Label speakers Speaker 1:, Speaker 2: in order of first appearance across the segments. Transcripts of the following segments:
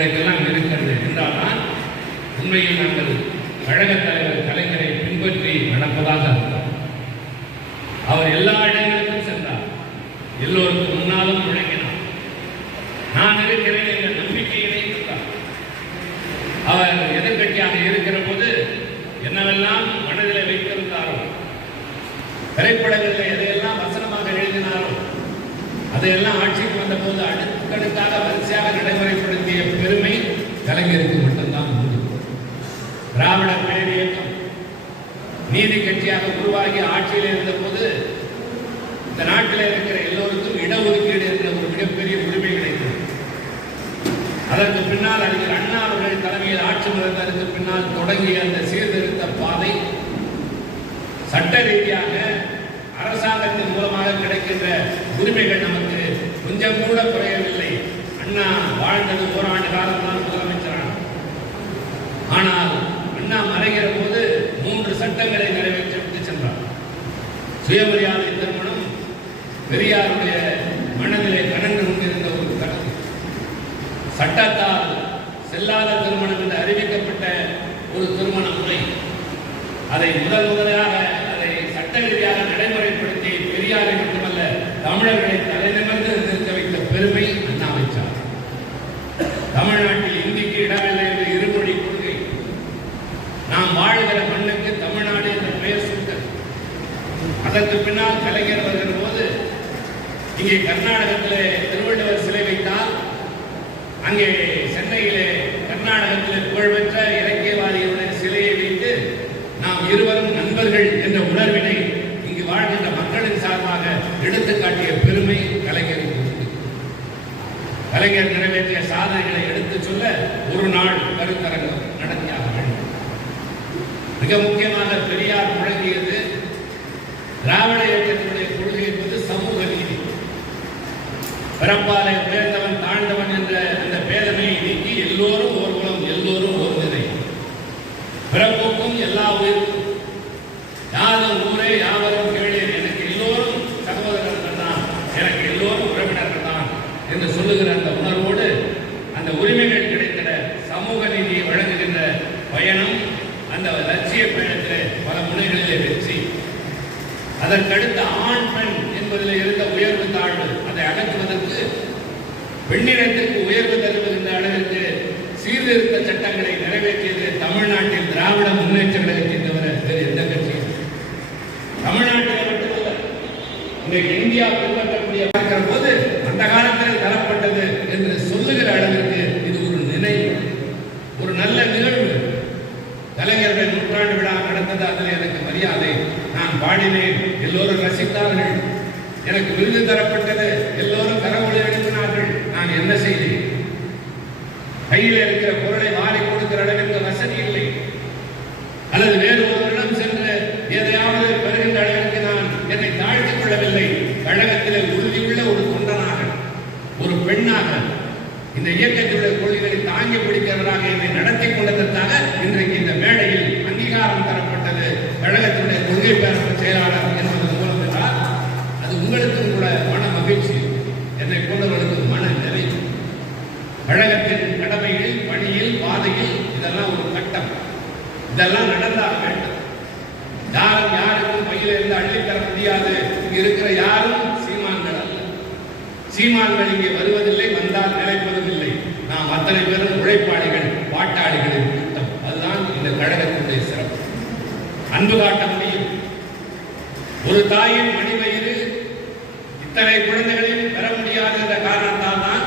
Speaker 1: எனக்கெல்லாம் இருக்கிறது என்றால்தான் உண்மையில் நாங்கள் கழகத் தலைவர் கலைஞரை பின்பற்றி நடப்பதாக அர்த்தம். அவர் எல்லா இடங்களுக்கும் சென்றார். எல்லோருக்கும் எல்லாம் ஆட்சிக்கு வந்த போது அடுக்கடுக்காக வரிசையாக நடைமுறைப்படுத்திய பெருமை கலைஞருக்கு மட்டும்தான் உண்டு. திராவிட பேரியக்கம் நீதி கட்சியாக உருவாகி ஆட்சியில் இருந்த போது இந்த நாட்டில் இருக்கிற எல்லோருக்கும் இடஒதுக்கீடு என்ற ஒரு மிகப்பெரிய உரிமை கிடைத்தது. அதற்கு பின்னால் அறிஞர் அண்ணா அவர்கள் தலைமையில் ஆட்சி மறந்ததற்கு பின்னால் தொடங்கிய அந்த சீர்திருத்த பாதை சட்ட ரீதியாக அரசாங்கத்தின் மூலமாக கிடைக்கின்ற உரிமைகள் நமக்கு கொஞ்சம் கூட குறையவில்லை. அண்ணா வாழ்ந்தது ஓராண்டு காலம்தான் முதலமைச்சரான. ஆனால் அண்ணா மறைகிற போது மூன்று சட்டங்களை நிறைவேற்றிவிட்டு சென்றார். சுயமரியாதை திருமணம் பெரியாருடைய மனதிலே கனந்து கொண்டிருந்த ஒரு கருத்து. சட்டத்தால் செல்லாத திருமணம் என்று அறிவிக்கப்பட்ட ஒரு திருமண முறை. அதை முதல் முதலாக அதை சட்ட ரீதியாக நடைமுறைப்படுத்தி பெரியாரை மட்டுமல்ல தமிழர்களை தலைநகர் நிறுத்த வைத்த பெருமை அண்ணா வைச்சார் தமிழ்நாட்டில் இந்திக்கு இடமில்லை என்று இருமொழி கொள்கை நாம் வாழ்கிற மண்ணுக்கு தமிழ்நாடு என்ற பெயர் சூட்டல் அதற்கு பின்னால் கலைஞர் வருகிற போது இங்கே கர்நாடகத்திலே திருவள்ளுவர் சிலை வைத்தால் அங்கே சென்னையிலே கர்நாடகத்தில் புகழ்பெற்ற இலக்கியவாதிகளுடைய சிலையை வைத்து நாம் இருவரும் நண்பர்கள் என்ற உணர்வினை இங்கு வாழ்கின்ற மக்களின் சார்பாக எடுத்துக்காட்டிய பெருமை கலைஞர் கலைஞர் நிறைவேற்றிய சாதனைகளை எடுத்துச் சொல்ல ஒரு நாள் கருத்தரங்கம் நடத்தியாக வேண்டும். மிக முக்கியமாக பெரியார் முழங்கியது திராவிட இயக்கத்தினுடைய கொள்கை என்பது சமூக நீதி பரம்பாலை உயர்ந்தவன் தாழ்ந்தவன் என்ற அந்த பேதமையை நீக்கி எல்லோரும் ஒரு குலம் எல்லோரும் ஒரு நிலை பிறப்புக்கும் எல்லா உயிருக்கும். யாரும் ஊரே யாவரும் கேளு எனக்கு எல்லோரும் சகோதரர்கள் தான் எனக்கு எல்லோரும் உறவினர்கள் தான் என்று சொல்லுகிற அந்த உணர்வோடு அந்த உரிமைகள் கிடைத்திட சமூக நீதியை வழங்குகின்ற பயணம் அந்த லட்சிய பயணத்தில் பல முனைகளிலே வெற்றி. அதற்கடுத்த ஆண் பெண். என்பதில் இருந்த உயர்வு தாழ்வு அதை அகற்றுவதற்கு பெண்ணிடத்திற்கு உயர்வு தருவதென்ற அளவிற்கு சீர்திருத்த சட்டங்களை நிறைவேற்றியது தமிழ்நாட்டில் திராவிட முன்னேற்ற கழகத்தை தவிர வேறு எந்த கட்சியும் தமிழ்நாட்டில் மட்டுமல்ல இன்றைக்கு இந்தியா பின்பற்றக்கூடிய பார்க்கிற போது அந்த காலத்தில் தரப்பட்டது என்று சொல்லுகிற அளவிற்கு இது ஒரு நினைவு ஒரு நல்ல நிகழ்வு. கலைஞர்கள் நூற்றாண்டு விழா நடந்தது அதில் எனக்கு மரியாதை. நான் பாடினேன். எல்லோரும் ரசித்தார்கள். எனக்கு விருது தரப்பட்டது எல்லோரும் கரவொலி எழுப்பினார்கள் நான் என்ன செய்தேன்? கையில் இருக்கிற பொருளை மாறி கொடுக்கிற அளவிற்கு வசதி இல்லை. அல்லது வேறு ஒருவரிடம் சென்று எதையாவது பெறுகின்ற அளவிற்கு நான் என்னை தாழ்த்திக் கொள்ளவில்லை. கழகத்திலே உறுதியுள்ள ஒரு தொண்டனாக ஒரு பெண்ணாக இந்த இயக்கத்தினுடைய கொள்கைகளை தாங்கி பிடிக்கிறவராக என்னை நடத்தி கொண்டதற்காக இன்றைக்கு இந்த மேடையில் அங்கீகாரம் தரப்பட்டது. கழகத்தினுடைய கொள்கை பேரப்பு செயலாளர் என்பதன் மூலம் என்றால் அது உங்களுக்கும் கூட மன மகிழ்ச்சி என்னை போன்றவர்களுக்கு மன நிறைவு கழகத்தின் கடமையில் பணியில் பாதையில் இதெல்லாம் ஒரு கட்டம் இதெல்லாம் நடந்தாக வேண்டும். யாரும் யாருக்கும் பையில இருந்து அள்ளி தர முடியாது. இருக்கிற யாரும் சீமான்கள் அல்ல. சீமான்கள் இங்கே வருவதில்லை வந்தால் நிலைப்பதும் இல்லை நாம் அத்தனை பேரும் உழைப்பாளிகள் பாட்டாளிகளின் கூட்டம் அதுதான் இந்த கழகத்தினுடைய சிறப்பு. அன்பு காட்ட முடியும். ஒரு தாயின் மணிவயிறு இத்தனை குழந்தைகளையும் பெற முடியாது என்ற காரணத்தால் தான்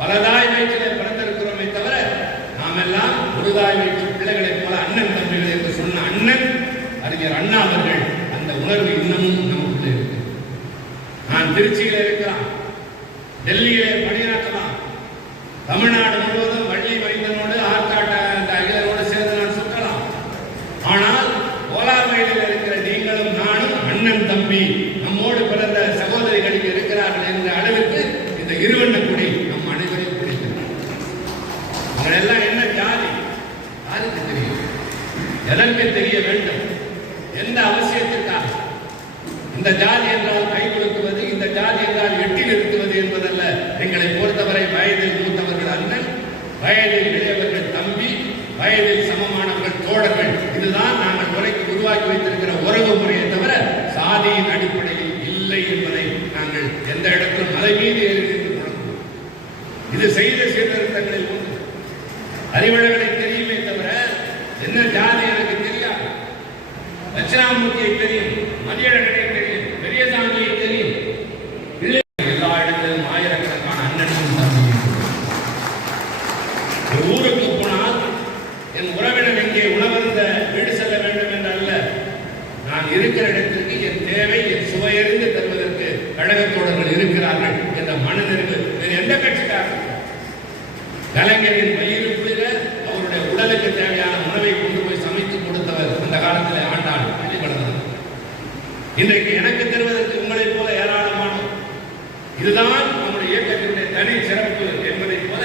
Speaker 1: பல தாய் வயிற்றிலே பிறந்திருக்கிறோமே தவிர நாம் எல்லாம் ஒரு தாய் வயிற்று பிள்ளைகளைப் போல அண்ணன் தம்பிகள் என்று சொன்ன அண்ணன் அறிஞர் அண்ணா அவர்கள் அந்த உணர்வு இன்னமும் நமக்குள்ள இருக்கு. நான் திருச்சியில இருக்கலாம் டெல்லியில பணியாற்றலாம். தமிழ்நாடு முழுவதும் வள்ளி வைந்தனோடு ஆற்காட்ட அந்த அகிலரோடு சேர்ந்து நான் சுற்றலாம். ஆனால் கோலார்மையில் இருக்கிற நீங்களும் நானும் அண்ணன் தம்பி நம்மோடு பிறந்த சகோதரிகள் இருக்கிறார்கள் என்ற அளவிற்கு இந்த இருவண்ண கொடி நம் அனைவரையும் பிடிக்கிறது அவங்க எல்லாம் என்ன ஜாதி யாருக்கு தெரியும் எதற்கு தெரிய வேண்டும் எந்த அவசியத்திற்காக? இந்த ஜாதி என்றால் கை இந்த ஜாதி என்றால் எட்டில் நிறுத்துவது என்பதல்ல. எங்களை பொறுத்தவரை வயதில் மூத்தவர்கள் அண்ணன் வயதில் இளையவர்கள் தம்பி வயதில் சமமானவர்கள் தோழர்கள். இதுதான் நாங்கள் உரைக்கு உருவாக்கி வைத்திருக்கிற உறவு முறையை தவிர சாதியின் அடிப்படையில் இல்லை என்பதை நாங்கள் எந்த இடத்திலும் மலை மீது இது செய்த சீர்திருத்தங்களில் ஒன்று. அறிவழகளை தெரியுமே தவிர என்ன ஜாதி దక్షిణామూర్తి తెలియదు అని எனக்கு தருவதற்கு உங்களைப் போல ஏராளமானோர் இதுதான் நம்முடைய இயக்கத்தினுடைய தனி சிறப்பு என்பதைப் போல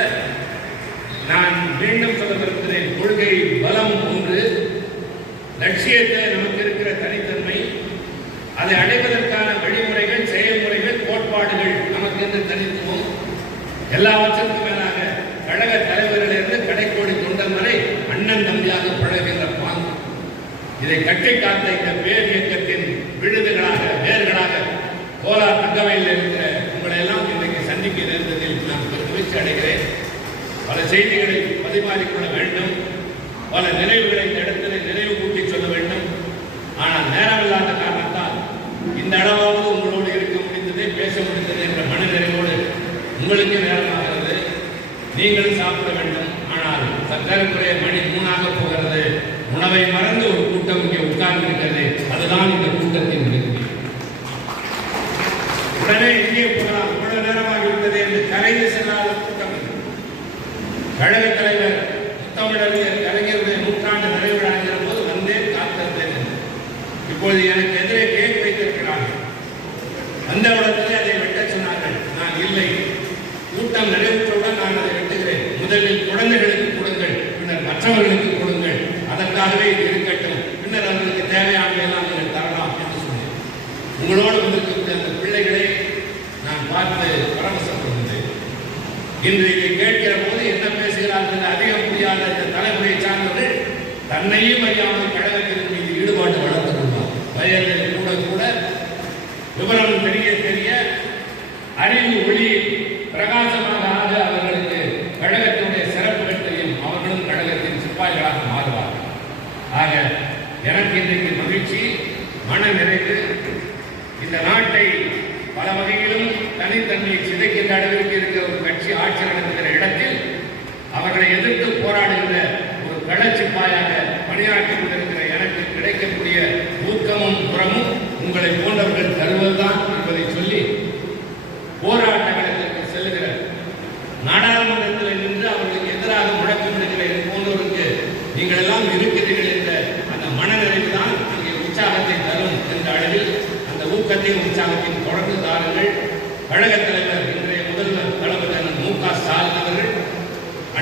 Speaker 1: நான் மீண்டும் சொல்ல விரும்புகிறேன் கொள்கை பலம் ஒன்று. லட்சியத்தை நமக்கு இருக்கிற தனித்தன்மை அதை அடைவதற்கான வழிமுறைகள் செயல்முறைகள் கோட்பாடுகள் நமக்கு என்று தனித்துவம். எல்லாவற்றிற்கும் மேலாக கழக தலைவரிலிருந்து கடைக்கோடி தொண்டன் வரை அண்ணன் தம்பியாக பழகின்ற பாங்கு. இதை கட்டி காத்த இந்த பேர் இயக்கத்தின் விழுதுகளாக வேர்களாக கோலார் தங்கவையில் இருக்கிற உங்களை எல்லாம் இன்றைக்கு சந்திக்க நேர்ந்ததில் நான் பெருமிச்சு அடைகிறேன். பல செய்திகளை பதிமாறிக்கொள்ள வேண்டும். பல நினைவுகளை இந்த இடத்துல நினைவு கூட்டி சொல்ல வேண்டும். ஆனால் நேரமில்லாத காரணத்தால் இந்த அளவாவது உங்களோடு இருக்க முடிந்ததே பேச முடிந்தது என்ற மனநிறைவோடு உங்களுக்கு நேரமாகிறது. நீங்களும் சாப்பிட வேண்டும். ஆனால் சக்கரக்குறைய மணி மூணாக போகிறது உணவை மறந்து ஒரு கூட்டம் இங்கே உட்கார்ந்து இருக்கிறது அதுதான் இந்த கூட்டத்தின் வெற்றி உடனே இங்கே போகலாம் இவ்வளவு நேரமாகிவிட்டது என்று கரைந்து செல்லாத கூட்டம் இது. கழகத் தலைவர் முத்தமிழறிஞர் கலைஞருடைய நூற்றாண்டு நிறைவு போது வந்தேன் காத்திருந்தேன். இப்போது எனக்கு எதிரே கேக் வைத்திருக்கிறார்கள். அந்த இடத்திலே அதை வெட்ட சொன்னார்கள். நான் இல்லை. கூட்டம் நிறைவுற்றவுடன் நான் அதை வெட்டுகிறேன். முதலில் குழந்தைகளுக்கு கொடுங்கள். பின்னர் மற்றவர்களுக்கு கொடுங்கள். அதற்காகவே இது இருக்கட்டும். பின்னர் அவர்களுக்கு தேவையானதையெல்லாம் நீங்கள் தரலாம் என்று சொன்னேன். உங்களோடு வந்திருக்கக்கூடிய அந்த பிள்ளைகளை நான் பார்த்து பரவசப்படுகிறேன் இன்று இதை கேட்கிற போது என்ன பேசுகிறார்கள் அடைய முடியாத இந்த தலைமுறையை சார்ந்தவர்கள் தன்னையும் அறியாமல் கழகத்தின் மீது ஈடுபாடு வளர்த்துக் கொள்வார். வயதில் கூட கூட விவரம் தெரிய தெரிய அறிவு ஒளி பிரகாசமாக ஆக அவர்களுக்கு கழகத்தினுடைய சிறப்புகள் தெரியும் அவர்களும் கழகத்தின் சிப்பாய்களாக மாறுவார்கள். ஆக எனக்கு இன்றைக்கு மகிழ்ச்சி மன நிறைவு இந்த நாட்டை பல வகையிலும் தனித்தன்மையை சிதைக்கின்ற அளவிற்கு இருக்கிற ஒரு கட்சி ஆட்சி நடத்துகிற இடத்தில் அவர்களை எதிர்த்து போராடுகிற ஒரு களச்சிப்பாயாக பணியாற்றி கொண்டிருக்கிற எனக்கு கிடைக்கக்கூடிய ஊக்கமும் புறமும் உங்களை போன்றவர்கள் தருவதுதான் என்பதை சொல்லி போராட்ட களத்திற்கு செல்லுகிற நாடாளுமன்றத்தில் நின்று அவர்களுக்கு எதிராக முழக்கமிடுகிற இது போன்றவருக்கு நீங்கள் எல்லாம் இருக்கிறீர்கள் என்ற அந்த மனநிறைவு தான் அங்கே உற்சாகத்தை தரும் என்ற அளவில் அந்த ஊக்கத்தையும் உற்சாகத்தையும் தொடர்ந்து தாருங்கள். கழகத் தலைவர்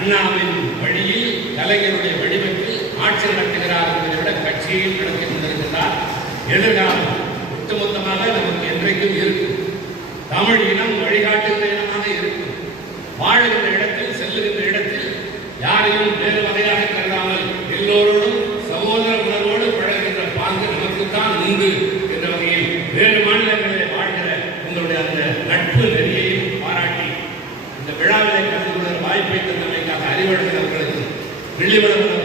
Speaker 1: அண்ணாவின் வழியில் கலைஞருடைய வடிவத்தில் ஆட்சி நடத்துகிறார் என்பதை விட கட்சியில் நடத்தி கொண்டிருக்கிறார் எதிர்காலம் ஒட்டுமொத்தமாக நமக்கு என்றைக்கும் இருக்கும். தமிழ் இனம் வழிகாட்டுகிற இனமாக இருக்கும். வாழுகின்ற இடத்தில் செல்லுகின்ற இடத்தில் யாரையும் ಬೆಳವಣಿಗೆ ಬೆಳ್ಳಿ ಬಣ್ಣವನ್ನು